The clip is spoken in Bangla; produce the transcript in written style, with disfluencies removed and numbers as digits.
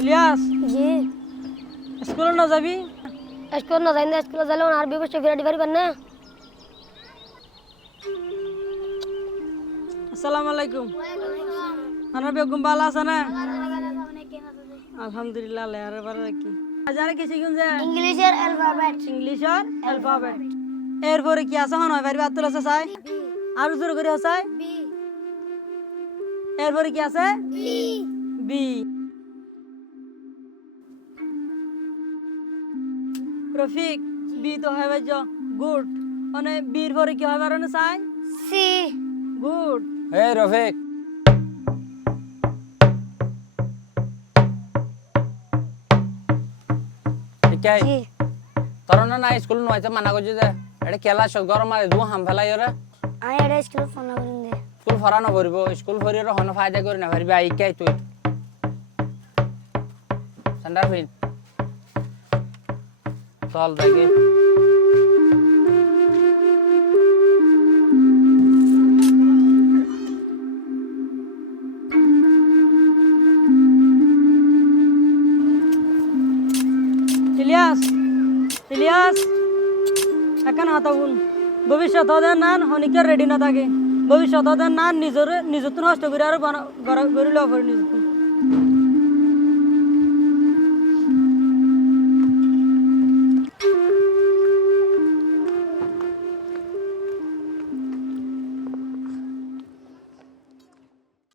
ইলিয়াস, জি স্কুলে না যাবি? স্কুল না যাই না, স্কুলে যাইলে আরবি বসে ফিরে পারবেন না। আসসালামু আলাইকুম। আনার বেগম ভালো আছে না? আলহামদুলিল্লাহ, আল্লাহ আর ভালো রাখি। আজ আর কি শিখুন যে ইংলিশের অ্যালফাবেট ইংলিশের অ্যালফাবেট। এরপরে কি আছে হন হয় পারবি আত্মল আছে চাই আর জোর করে আছে। এরপরে কি আছে? বি। রফিক, বি তো হয় ভাই গুড, মানে বির পরে কি হয় বারণে চাই? সি। গুড। এই রফিক, ঠিকাই জি তোর না স্কুল নয়তো মানা করছি যে এটা খেলা গরম আর দু হাম ফেলাই ওরা আই এটা স্কুল ফোন করুন দে। স্কুল ফরা নকরিব, স্কুল ফরি হন ফায়দা করি না পারবি আইকাই তুই ঠান্ডার ফিন চল দেখি। ইলিয়াস, ইলিয়াস, এখন হাতাগুন ভবিষ্যৎ হদের নান হনিকে রেডি না থাকে। ভবিষ্যৎ হদের নান নিজের নিজের নষ্ট করে আর গড়ি লওয়া করে নিজের